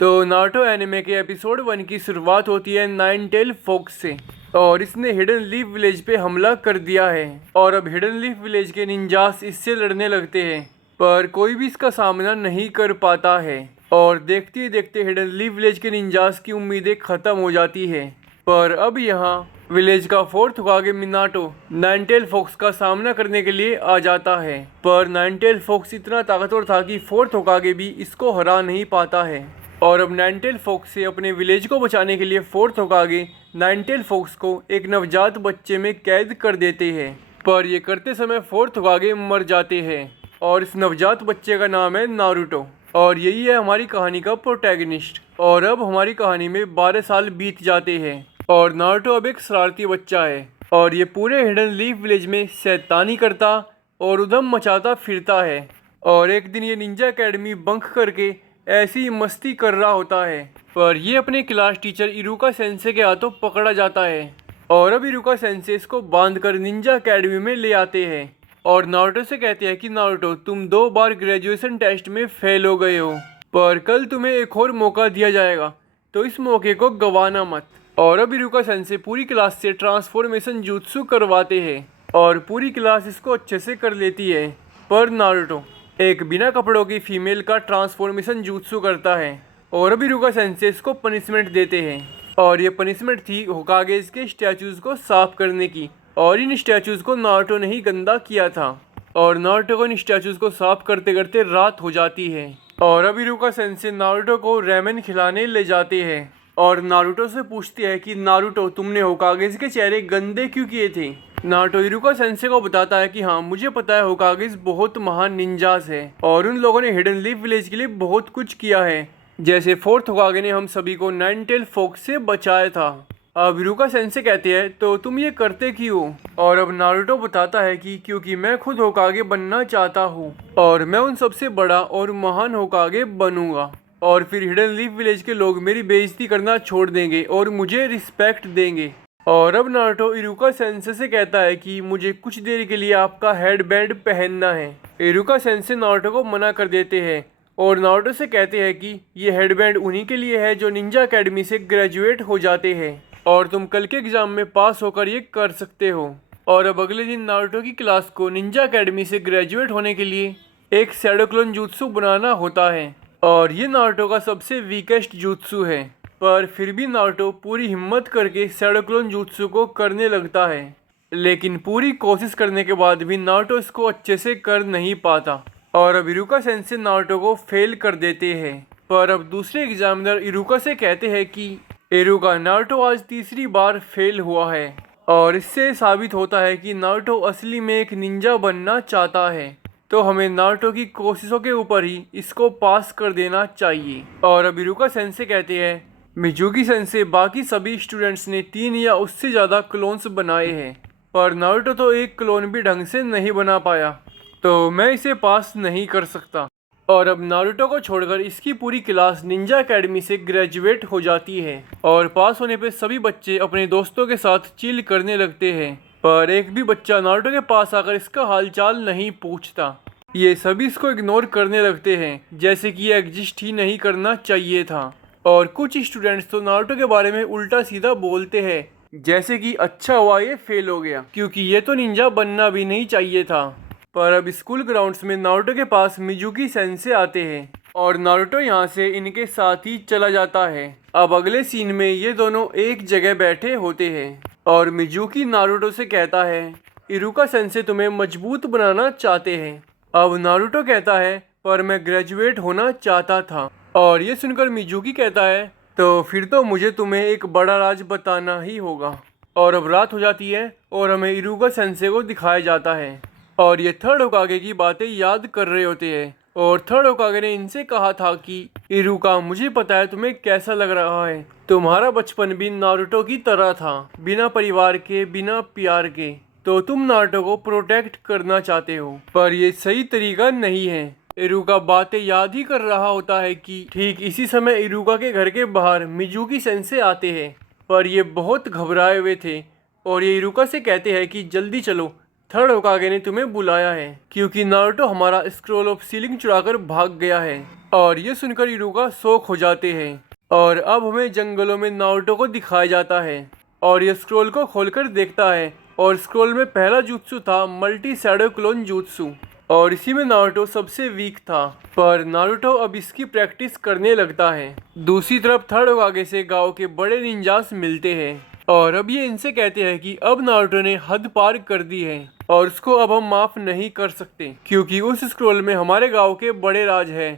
तो Naruto anime के episode 1 की शुरुआत होती है नाइन टेल फॉक्स से और इसने हिडन लीफ विलेज पे हमला कर दिया है। और अब हिडन लीफ विलेज के निंजास इससे लड़ने लगते हैं, पर कोई भी इसका सामना नहीं कर पाता है। और देखते ही देखते हिडन लीफ विलेज के निंजास की उम्मीदें खत्म हो जाती है। पर अब यहाँ विलेज का फोर्थ होकागे मिनाटो नाइनटेल फॉक्स का सामना करने के लिए आ जाता है, पर नाइनटेल फॉक्स इतना ताकतवर था कि फोर्थ होकागे भी इसको हरा नहीं पाता है। और अब नाइनटेल फॉक्स से अपने विलेज को बचाने के लिए फोर्थ होकागे नाइनटेल फॉक्स को एक नवजात बच्चे में कैद कर देते हैं, पर ये करते समय फोर्थ होकागे मर जाते हैं। और इस नवजात बच्चे का नाम है नारुतो और यही है हमारी कहानी का प्रोटैगनिस्ट। और अब हमारी कहानी में 12 साल बीत जाते हैं और नारुतो अब एक शरारती बच्चा है और ये पूरे हिडन लीफ विलेज में शैतानी करता और उधम मचाता फिरता है। और एक दिन ये निंजा एकेडमी बंक करके ऐसी मस्ती कर रहा होता है, पर ये अपने क्लास टीचर इरुका सेंसे के हाथों पकड़ा जाता है। और अब इरुका सेंसे इसको बांधकर निंजा एकेडमी में ले आते हैं और नारुतो से कहते हैं कि नारुतो, तुम 2 बार ग्रेजुएशन टेस्ट में फेल हो गए हो, पर कल तुम्हें एक और मौका दिया जाएगा, तो इस मौके को गंवाना मत। और अब इरुका सेंसे पूरी क्लास से ट्रांसफॉर्मेशन jutsu करवाते हैं और पूरी क्लास इसको अच्छे से कर लेती है। पर नारुतो एक बिना कपड़ों की फीमेल का ट्रांसफॉर्मेशन jutsu करता है और अब इरुका सेंसे इसको पनिशमेंट देते हैं। और ये पनिशमेंट थी होकागेस के स्टैचूज़ को साफ करने की, और इन स्टैचूज़ को नारुतो ने ही गंदा किया था। और नारुतो को इन स्टैचूज़ को साफ करते करते रात हो जाती है और अब इरुका सेंसे नारुतो को रेमेन खिलाने ले जाते हैं और नारुतो से पूछती है कि नारुतो, तुमने होकागेस के चेहरे गंदे क्यों किए थे। नारुतो इरुका सेंसे को बताता है कि हाँ, मुझे पता है होकागेस बहुत महान निंजास है और उन लोगों ने हिडन लीफ विलेज के लिए बहुत कुछ किया है, जैसे फोर्थ होकागे ने हम सभी को नाइन टेल फॉक्स से बचाया था। अब इरुका सेंसे कहते हैं, तो तुम ये करते क्यों। और अब नारुतो बताता है कि क्योंकि मैं खुद होकागे बनना चाहता हूँ और मैं उन सबसे बड़ा और महान होकागे बनूंगा और फिर हिडन लीफ विलेज के लोग मेरी बेइज्जती करना छोड़ देंगे और मुझे रिस्पेक्ट देंगे। और अब नारुतो इरुका सेंसे से कहता है कि मुझे कुछ देर के लिए आपका हेडबैंड पहनना है। इरुका सेंसे नारुतो को मना कर देते हैं और नारुतो से कहते हैं कि ये हेडबैंड उन्हीं के लिए है जो निंजा एकेडमी से ग्रेजुएट हो जाते हैं और तुम कल के एग्जाम में पास होकर ये कर सकते हो। और अब अगले दिन नारुतो की क्लास को निंजा एकेडमी से ग्रेजुएट होने के लिए एक शैडो क्लोन jutsu बनाना होता है और ये नारुतो का सबसे वीकेस्ट jutsu है, पर फिर भी नारुतो पूरी हिम्मत करके शैडो क्लोन jutsu को करने लगता है। लेकिन पूरी कोशिश करने के बाद भी नारुतो इसको अच्छे से कर नहीं पाता और अब इरुका सेंसे नारुतो को फेल कर देते हैं। पर अब दूसरे एग्जामिनर इरुका से कहते हैं कि इरुका, नारुतो आज तीसरी बार फेल हुआ है और इससे साबित होता है कि नारुतो असली में एक निंजा बनना चाहता है, तो हमें नारुतो की कोशिशों के ऊपर ही इसको पास कर देना चाहिए। और अब इरुका सेंसे कहते हैं, मिजुकी सेंसे, बाकी सभी स्टूडेंट्स ने 3 या उससे ज़्यादा क्लोन्स बनाए हैं, पर नारुतो तो एक क्लोन भी ढंग से नहीं बना पाया, तो मैं इसे पास नहीं कर सकता। और अब नारुतो को छोड़कर इसकी पूरी क्लास निंजा एकेडमी से ग्रेजुएट हो जाती है और पास होने पे सभी बच्चे अपने दोस्तों के साथ चिल करने लगते हैं, पर एक भी बच्चा नारुतो के पास आकर इसका हालचाल नहीं पूछता। ये सभी इसको इग्नोर करने लगते हैं जैसे कि ये एग्जिस्ट ही नहीं करना चाहिए था। और कुछ स्टूडेंट्स तो नारुतो के बारे में उल्टा सीधा बोलते हैं, जैसे कि अच्छा हुआ ये फेल हो गया क्योंकि ये तो निंजा बनना भी नहीं चाहिए था। पर अब स्कूल ग्राउंड्स में नारुतो के पास मिजुकी सेंसे आते हैं और नारुतो यहाँ से इनके साथ ही चला जाता है। अब अगले सीन में ये दोनों एक जगह बैठे होते हैं और मिजुकी नारुतो से कहता है, इरुका सेंसे तुम्हें मजबूत बनाना चाहते हैं। अब नारुतो कहता है, पर मैं ग्रेजुएट होना चाहता था। और ये सुनकर मिजुकी कहता है, तो फिर तो मुझे तुम्हें एक बड़ा राज बताना ही होगा। और अब रात हो जाती है और हमें इरुका सेंसे को दिखाया जाता है और ये थर्ड होकागे की बातें याद कर रहे होते हैं और थर्ड होकागे ने इनसे कहा था कि इरुका, मुझे पता है तुम्हें कैसा लग रहा है, तुम्हारा बचपन भी नारुतो की तरह था, बिना परिवार के, बिना प्यार के, तो तुम नारुतो को प्रोटेक्ट करना चाहते हो, पर ये सही तरीका नहीं है। इरुका बातें याद ही कर रहा होता है कि ठीक इसी समय इरुका के घर के बाहर मिजुकी सेंसे आते हैं, पर ये बहुत घबराए हुए थे और ये इरुका से कहते हैं कि जल्दी चलो, थर्ड होकागे ने तुम्हें बुलाया है क्योंकि नारुतो हमारा स्क्रोल ऑफ सीलिंग चुराकर भाग गया है। और ये सुनकर इरुका शॉक हो जाते हैं और अब हमें जंगलों में नारुतो को दिखाया जाता है और ये स्क्रोल को खोलकर देखता है और स्क्रोल में पहला jutsu था मल्टी शैडो क्लोन jutsu और इसी में नारुतो सबसे वीक था, पर नारुतो अब इसकी प्रैक्टिस करने लगता है। दूसरी तरफ थर्ड होकागे से गांव के बड़े निंजास मिलते हैं और अब ये इनसे कहते हैं कि अब नारुतो ने हद पार कर दी है और उसको अब हम माफ नहीं कर सकते क्योंकि उस स्क्रोल में हमारे गांव के बड़े राज है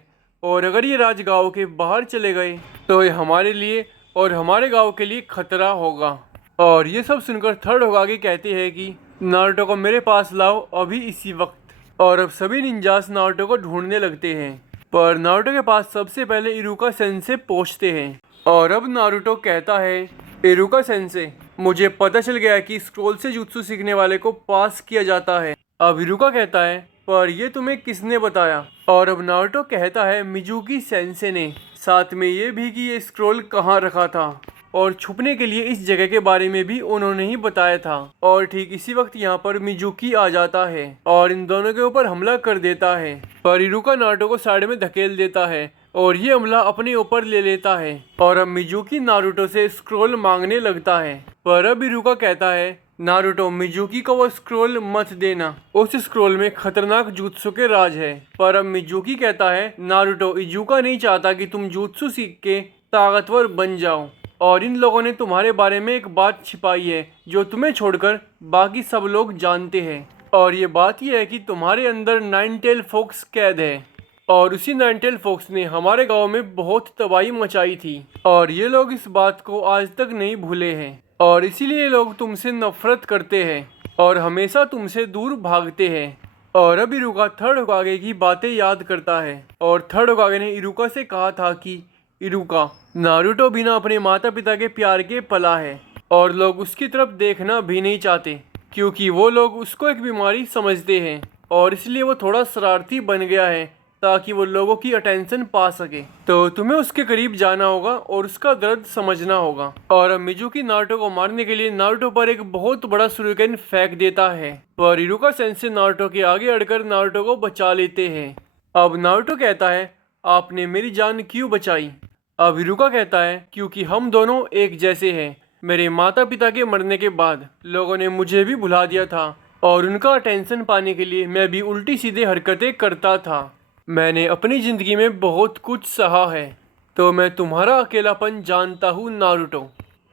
और अगर ये राज गांव के बाहर चले गए तो ये हमारे लिए और हमारे गांव के लिए खतरा होगा। और ये सब सुनकर थर्ड होकागे कहते हैं कि नारुतो को मेरे पास लाओ अभी इसी वक्त। और अब सभी निंजास नारुतो को ढूंढने लगते हैं, पर नारुतो के पास सबसे पहले इरुका सेंसे पहुंचते हैं। और अब नारुतो कहता है, इरुका सेंसे, मुझे पता चल गया कि स्क्रोल से जुत्सु सीखने वाले को पास किया जाता है। अब इरुका कहता है, पर ये तुम्हें किसने बताया? और अब नारुतो कहता है, मिजुकी सेंसे ने, साथ में ये भी कि ये स्क्रोल कहाँ रखा था और छुपने के लिए इस जगह के बारे में भी उन्होंने ही बताया था। और ठीक इसी वक्त यहाँ पर मिजुकी आ जाता है और इन दोनों के ऊपर हमला कर देता है, पर इरुका नारुतो को साइड में धकेल देता है और ये हमला अपने ऊपर ले लेता है। और अब मिजुकी नारुतो से स्क्रोल मांगने लगता है, पर अब इरुका कहता है, नारुतो, मिजुकी को वो स्क्रोल मत देना, उस स्क्रोल में खतरनाक जुत्सु के राज है। पर अब मिजुकी कहता है, नारुतो, इजुका नहीं चाहता कि तुम जुत्सु सीख के ताकतवर बन जाओ और इन लोगों ने तुम्हारे बारे में एक बात छिपाई है जो तुम्हें छोड़कर बाकी सब लोग जानते हैं। और ये बात यह है कि तुम्हारे अंदर नाइन टेल फॉक्स कैद है और उसी नाइन टेल फॉक्स ने हमारे गांव में बहुत तबाही मचाई थी और ये लोग इस बात को आज तक नहीं भूले हैं और इसीलिए ये लोग तुमसे नफरत करते हैं और हमेशा तुमसे दूर भागते हैं। और अब इरुका थर्ड होकागे की बातें याद करता है और थर्ड होकागे ने इरुका से कहा था कि इरुका, नारुतो बिना अपने माता पिता के प्यार के पला है और लोग उसकी तरफ देखना भी नहीं चाहते क्योंकि वो लोग उसको एक बीमारी समझते हैं और इसलिए वो थोड़ा शरारती बन गया है ताकि वो लोगों की अटेंशन पा सके। तो तुम्हें उसके करीब जाना होगा और उसका दर्द समझना होगा। और अब मिजुकी नारुतो को मारने के लिए नारुतो पर एक बहुत बड़ा शुरिकेन फेंक देता है, पर इरुका सेंसे नारुतो के आगे अड़कर नारुतो को बचा लेते हैं। अब नारुतो कहता है, आपने मेरी जान क्यों बचाई? अब इरुका कहता है, क्योंकि हम दोनों एक जैसे हैं। मेरे माता पिता के मरने के बाद लोगों ने मुझे भी भुला दिया था और उनका अटेंशन पाने के लिए मैं भी उल्टी सीधे हरकतें करता था। मैंने अपनी ज़िंदगी में बहुत कुछ सहा है, तो मैं तुम्हारा अकेलापन जानता हूँ नारुतो।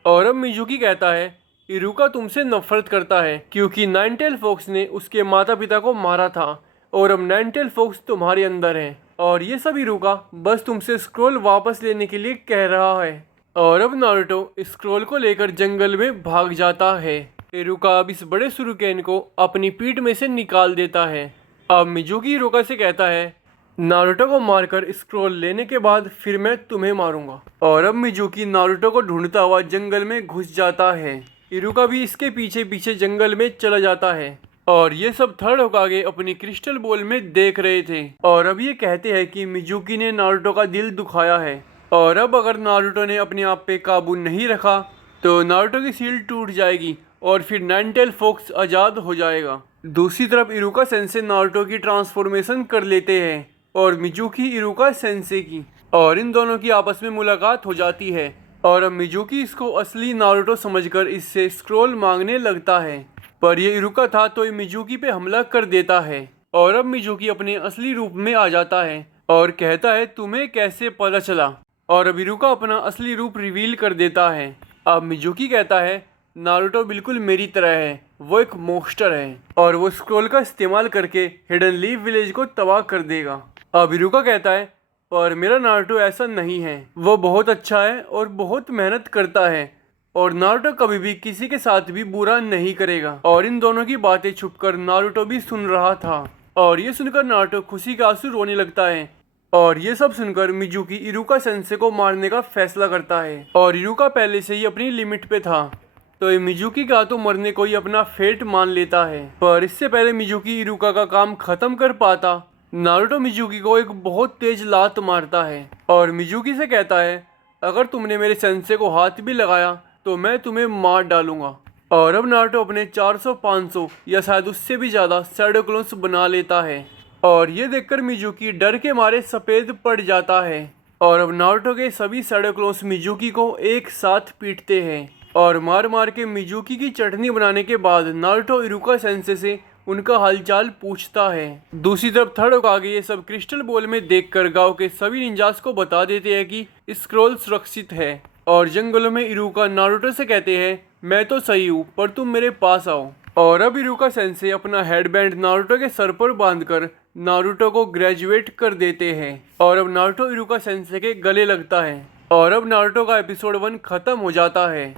और अब मिजुकी कहता है, इरुका तुमसे नफरत करता है क्योंकि नाइन टेल फॉक्स ने उसके माता पिता को मारा था और अब नाइन टेल फॉक्स तुम्हारे अंदर है और ये सब इरुका बस तुमसे स्क्रोल वापस लेने के लिए कह रहा है। और अब नारुतो स्क्रोल को लेकर जंगल में भाग जाता है। इरुका अब इस बड़े शुरिकेन को अपनी पीठ में से निकाल देता है। अब मिजुकी इरुका से कहता है, नारुतो को मारकर स्क्रोल लेने के बाद फिर मैं तुम्हें मारूंगा। और अब मिजुकी नारुतो को ढूंढता हुआ जंगल में घुस जाता है। इरुका भी इसके पीछे पीछे जंगल में चला जाता है और ये सब थर्ड होकागे अपनी क्रिस्टल बॉल में देख रहे थे। और अब ये कहते हैं कि मिजुकी ने नारुतो का दिल दुखाया है और अब अगर नारुतो ने अपने आप पे काबू नहीं रखा तो नारुतो की सील टूट जाएगी और फिर नाइन टेल फॉक्स आज़ाद हो जाएगा। दूसरी तरफ इरुका सेंसे नारुतो की ट्रांसफॉर्मेशन कर लेते हैं और मिजुकी इरुका सेंसे की, और इन दोनों की आपस में मुलाकात हो जाती है। और अब मिजुकी इसको असली नारुतो समझकर इससे स्क्रोल मांगने लगता है, पर ये इरुका था तो ये मिजुकी पे हमला कर देता है। और अब मिजुकी अपने असली रूप में आ जाता है और कहता है, तुम्हें कैसे पता चला? और अब इरुका अपना असली रूप रिवील कर देता है। अब मिजुकी कहता है, नारुतो बिल्कुल मेरी तरह है, वो एक मॉन्स्टर है और वो स्क्रोल का इस्तेमाल करके हिडन लीफ विलेज को तबाह कर देगा। अब इरुका कहता है, पर मेरा नारुतो ऐसा नहीं है, वो बहुत अच्छा है और बहुत मेहनत करता है और नारुतो कभी भी किसी के साथ भी बुरा नहीं करेगा। और इन दोनों की बातें छुपकर नारुतो भी सुन रहा था और ये सुनकर नारुतो खुशी का आंसू रोने लगता है। और ये सब सुनकर मिजुकी इरुका सेंसे को मारने का फैसला करता है और इरुका पहले से ही अपनी लिमिट पे था, तो ये मिजुकी का तो मरने को ही अपना फेट मान लेता है। पर इससे पहले मिजुकी इरुका का काम खत्म कर पाता, नारुतो मिजुकी को एक बहुत तेज लात मारता है और मिजुकी से कहता है, अगर तुमने मेरे सेंसे को हाथ भी लगाया तो मैं तुम्हें मार डालूंगा। और अब नारुतो अपने 400-500 या शायद उससे भी ज़्यादा शैडो क्लोन्स बना लेता है और ये देखकर मिजुकी डर के मारे सफ़ेद पड़ जाता है और अब नारुतो के सभी शैडो क्लोन्स मिजुकी को एक साथ पीटते हैं और मार मार के मिजुकी की चटनी बनाने के बाद नारुतो इरुका सेंसे से उनका हालचाल पूछता है। दूसरी तरफ थर्ड होकागे ये सब क्रिस्टल बॉल में देखकर गांव के सभी निंजास को बता देते हैं कि स्क्रोल सुरक्षित है और जंगलों में इरुका नारुतो से कहते हैं मैं तो सही हूँ पर तुम मेरे पास आओ। और अब इरुका सेंसे अपना हेडबैंड नारुतो के सर पर बांधकर नारुतो को ग्रेजुएट कर देते हैं और अब नारुतो इरुका सेंसे के गले लगता है और अब नारुतो का एपिसोड 1 खत्म हो जाता है।